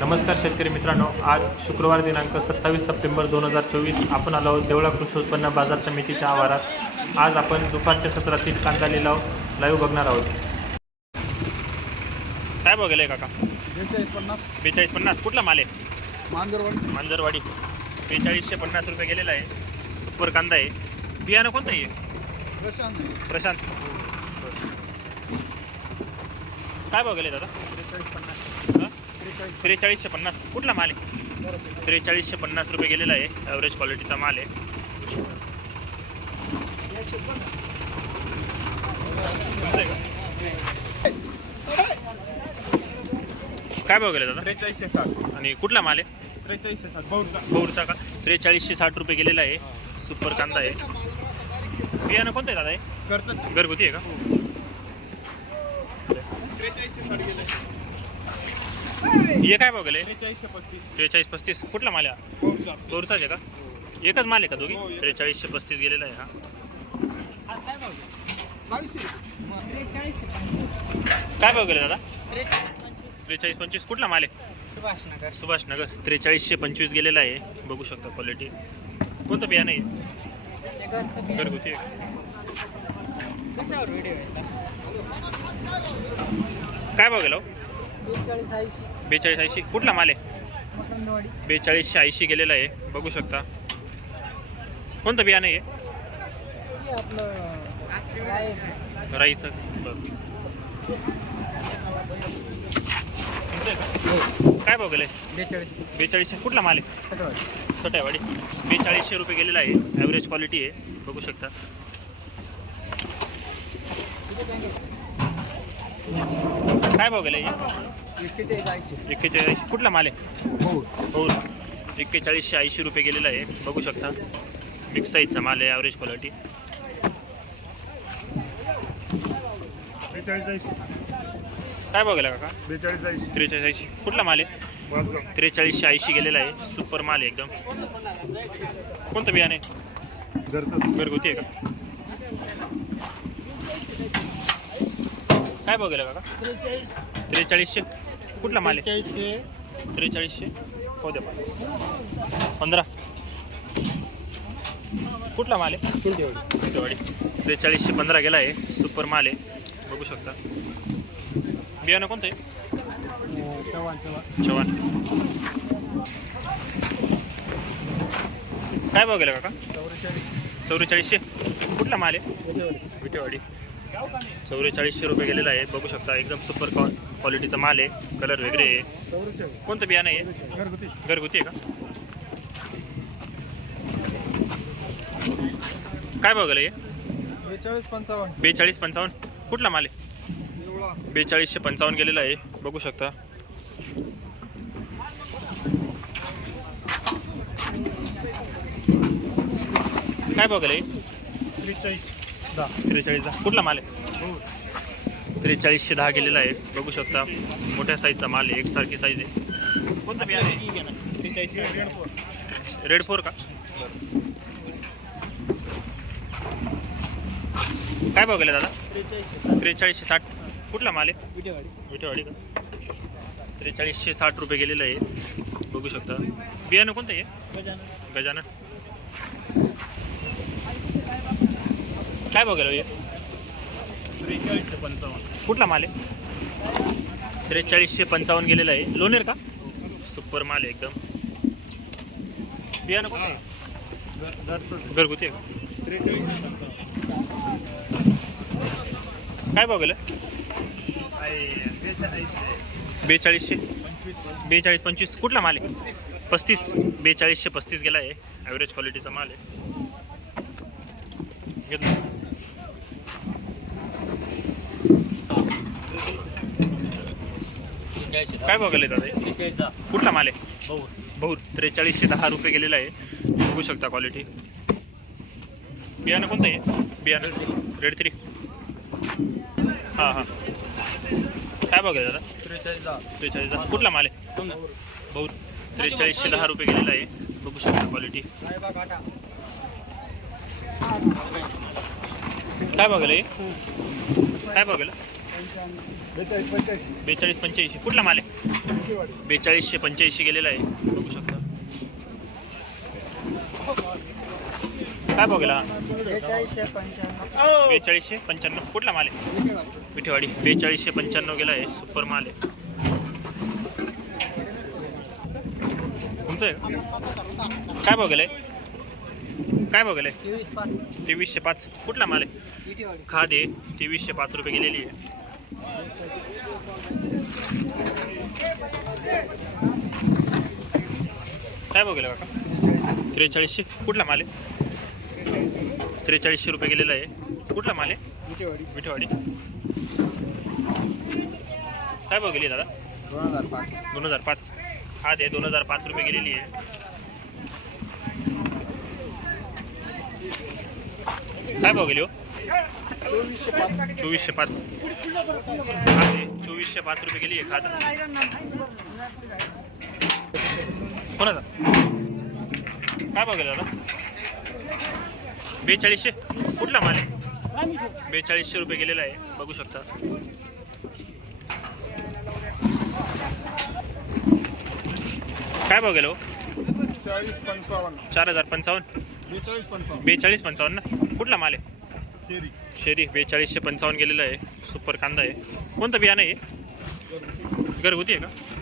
नमस्कार शेतकरी मित्रांनो आज शुक्रवार दिनांक सत्तावीस सप्टेंबर दोन हजार चोवीस आपण आलो आहोत देवळा कृषी उत्पन्न बाजार समितीच्या आवारात. आज आपण दुपारच्या सत्रातील कांदा लिलाव लाईव्ह बघणार आहोत. काय बघेल काका? बेचाळीस पन्नास. बेचाळीस पन्नास. कुठला माल आहे? मांजरवाडी. मांजरवाडी. बेचाळीसशे पन्नास रुपये गेलेला आहे. सुपर कांदा आहे. बियाणं कोणतं आहे? प्रशांत. प्रशांत. काय बघेल दादा? बेचाळीस पन्नास. त्रेचाळीसशे पन्नास. कुठला माल आहे? त्रेचाळीसशे पन्नास रुपये गेलेला आहे. ॲव्हरेज क्वालिटीचा माल आहे. काय भाव गेले दादा? त्रेचाळीसशे साठ. आणि कुठला माल आहे? त्रेचाळीसशे साठ. बहुता गौरचा का? त्रेचाळीसशे साठ रुपये गेलेला आहे. सुपर कांदा आहे. बियाणं कोणतं आहे दादा हे? घरगुती आहे का? त्रेचाळीसशे साठ गेले हे काय भाव गेले? त्रेचाळीसशे पस्तीस. त्रेचाळीस पस्तीस. कुठला माल आहे? हा? गौरचाच आहे का? एकच माल आहे का दोघी? हो, एकच. त्रेचाळीसशे पस्तीस गेलेला आहे हा. बावीसशे. काय भाव गेले दादा? त्रेचाळीस पंचवीस. कुठला माल आहे? सुभाषनगर. सुभाष नगर त्रेचाळीसशे पंचवीस गेलेला आहे. बघू शकता क्वालिटी कोणतं बियाणं आहे? घरगुती आहे. काय भाव गेला हो? बेचाळीस ऐंशी. बेचाळीस ऐंशी. कुठला माल आहे? बेचाळीसशे ऐंशी गेलेला आहे. बघू शकता. कोणतं बियाणं आहे हे? आपलं राईचं. काय भाव गेलं? बेचाळीस. बेचाळीसशे कुठला माल आहे? छोट्यावाडी बेचाळीसशे रुपये गेलेला आहे. ॲव्हरेज क्वालिटी आहे. बघू शकता. काय भाव गेलं? एक्केचाळीस. कुठला माल आहे? हो. एक्केचाळीसशे ऐंशी रुपये गेलेला आहे. बघू शकता. मिक्स साईजचा माल आहे ॲव्हरेज क्वालिटी काय भाव गेला काका? बेचाळीस ऐंशी. त्रेचाळीस ऐंशी. कुठला माल आहे? त्रेचाळीसशे ऐंशी गेलेला आहे. सुपर माल आहे एकदम. कोणतं बियाणे घरचं. घरगुती आहे का? काय भाव गेला काका? त्रेचाळीस. त्रेचाळीसशे. कुठला माल आहे? त्रेचाळीसशे. हो द्या पंधरा. कुठला माल आहे? त्रेचाळीसशे पंधरा गेला आहे. सुपर माल आहे. बघू शकता. बियाणं कोणतं आहे? चव्हाण. काय भाव गेला काका? चौवेचाळीस चौवेचाळीसशे. कुठला माल आहे? विटेवाडी. चौवेचाळीसशे रुपये गेलेला आहे. बघू शकता एकदम सुपर क्वा क्वालिटीचा माल आहे. कलर वगैरे आहे. कोणतं बियाणं आहे? घरगुती घरगुती आहे का? काय भाव गेलं हे? बेचाळीस पंचावन्न. बेचाळीस पंचावन्न कुठला माल आहे? बेचाळीसशे पंचावन्न गेलेला आहे. बघू शकता. काय भाव गेलं हे? त्रेचाळीस त्रेचाळीसचा कुठला माल आहे? त्रेचाळीसशे दहा गेलेला आहे. बघू शकता मोठ्या साईजचा माल आहे. एकसारखी साईज आहे. कोणता बियाणं रेड फोर का? काय भाव दादा? त्रेचाळीसशे त्रेचाळीसशे साठ. कुठला माल आहे? विटेवाडी विटेवाडी का? त्रेचाळीसशे साठ रुपये गेलेलं आहे. बघू शकता. बियाणं कोणतं आहे? गजानन. काय भाव गेलं हे त्रेचाळीसशे पंचावन्न. कुठला माल आहे? त्रेचाळीसशे पंचावन्न गेलेला आहे. लोणेर का? सुपर माल आहे एकदम. बियाणं आहे? घरचं घरगुती आहे काय भाव गेलं? बेचाळीसशे? बेचाळीस पंचवीस. कुठला माल आहे? पस्तीस. बेचाळीसशे पस्तीस गेला आहे. ॲव्हरेज क्वालिटीचा माल आहे. घेतलं. काय गेले दादा? कुठला माल आहे? भाऊ त्रेचाळीसशे दहा रुपये गेलेला आहे. बघू शकता क्वालिटी बियाणं कोणतं आहे? बियाणं. Red three. हां हां. काय गेला दादा त्रेचाळीस दहा. त्रेचाळीस दहा. कुठला माल आहे? भाऊ त्रेचाळीसशे दहा रुपये गेलेला आहे. बघू शकता क्वालिटी काय हे? काय गेला बेचाळीस पंच्याऐंशी. कुठला माल आहे? बेचाळीसशे पंच्याऐंशी गेलेला आहे. बघू शकता. काय गेला? बेचाळीसशे पंच्याण्णव. कुठला माल आहे? मिठेवाडी बेचाळीसशे पंच्याण्णव गेला आहे. सुपर माल आहे. तुमचं आहे? काय गेलाय? काय पाच. तेवीसशे पाच. कुठला माल आहे? खाद. तेवीसशे पाच रुपये गेलेली आहे. काय भाव गेला काका? त्रेचाळीसशे. कुठला माल आहे? त्रेचाळीसशे रुपये गेलेला आहे. कुठला माल आहे? मिठेवाडी. काय भाव गेली दादा? दोन हजार पाच. दोन हजार पाच. हा दे दोन हजार पाच रुपये गेलेली आहे. काय भाव गेली हो? चोवीसशे पाच. चोवीसशे पाच हा दे चोवीसशे पाच रुपये गेली आहे खात कोणाचा? काय भाव गेला दादा? बेचाळीसशे? कुठला माल आहे? बेचाळीसशे रुपये गेलेला आहे. बघू शकता. काय भाव गेलो पंचावन्न. चार हजार पंचावन्न. बेचाळीस पंचावन्न. बेचाळीस पंचावन्न ना? कुठला माल आहे? शेरी बेचाळीसशे पंचावन्न गेलेलं आहे. सुपर कांदा आहे. कोणतं बियाणं आहे? घरगुती आहे का?